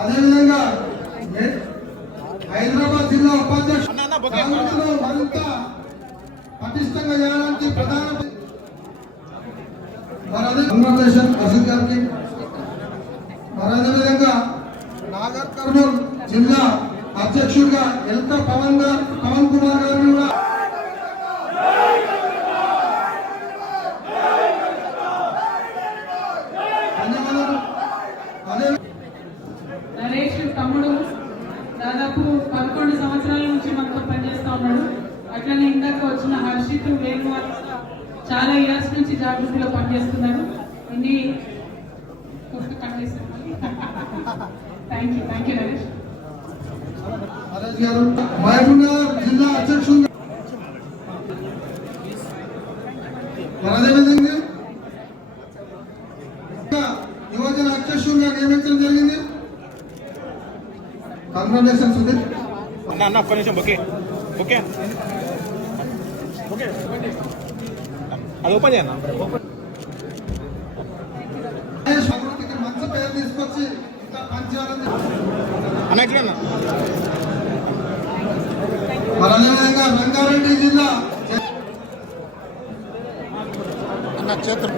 అదేవిధంగా హైదరాబాద్ జిల్లా ఉపాధ్యక్షులు మరింత పటిష్టంగా చేయాలని ప్రధాన మరి అదే గారికి. మరి అదేవిధంగా నాగర్ కర్నూలు జిల్లా అధ్యక్షుడిగా ఎంత పవన్ గారు పవన్ కుమార్ దాదాపు పదకొండు సంవత్సరాల నుంచి మనతో పనిచేస్తా ఉన్నాడు. అట్లనే ఇందాక వచ్చిన హర్షిత్ వేణు చాలా ఇయర్స్ నుంచి జాగృతిలో పనిచేస్తున్నారు. ఇన్ని thank you thank you Naresh. జిల్లా అధ్యక్షుడు అదేవిధంగా యువజన అధ్యక్షుడిగా నియమించడం జరిగింది. కంగ్రాచులేషన్ సుధీర్ అన్న అన్న ఒక్క నిమిషం ఓకే ఓకే ఓకే అది ఓపెన్ చేయన్న మంచి పేరు తీసుకొచ్చి అన్న. అన్న మరి అదేవిధంగా రంగారెడ్డి జిల్లా. అన్న చేతులు.